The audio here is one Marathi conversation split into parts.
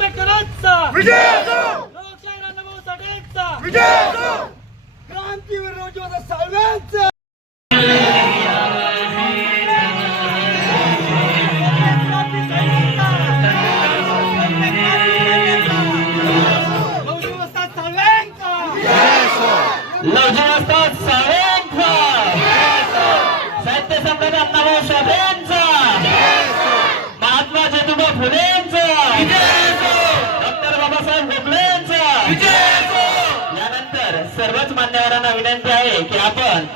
आंबेडकरांचा विजय असो, लोकशाही अण्णाभाऊ साठेंचा विजय असो, क्रांतीवीर रोजोदा साळव्यांचा लवजीवस्ताद साळवेंचा साहित्य सम्राट अण्णाभाऊ साठेंचा महात्मा ज्योतिबा फुलेंचा डॉक्टर बाबासाहेब गोखलेंचा यानंतर सर्वच मान्यवरांना विनंती आहे की आपण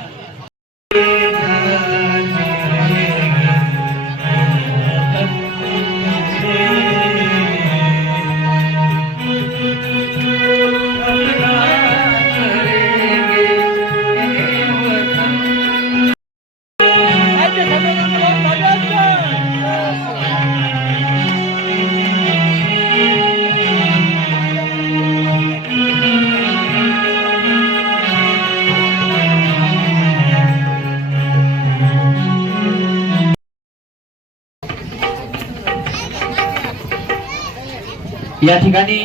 या ठिकाणी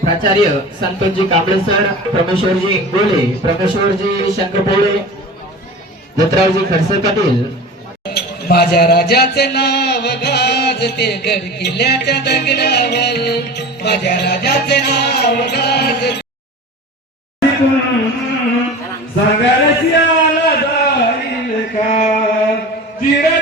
प्राचार्य संतोषजी कांबळे सर, प्रमेश्वरजी इंगोले, प्रमेश्वरजी शंकरपोळे, दत्तरावजी खडसे पाटील. माझ्या राजाचे नाव गाजते गड किल्ल्याच्या दगडावर, माझ्या राजाचे नाव गाजते सांगायची आला जाईल का चिर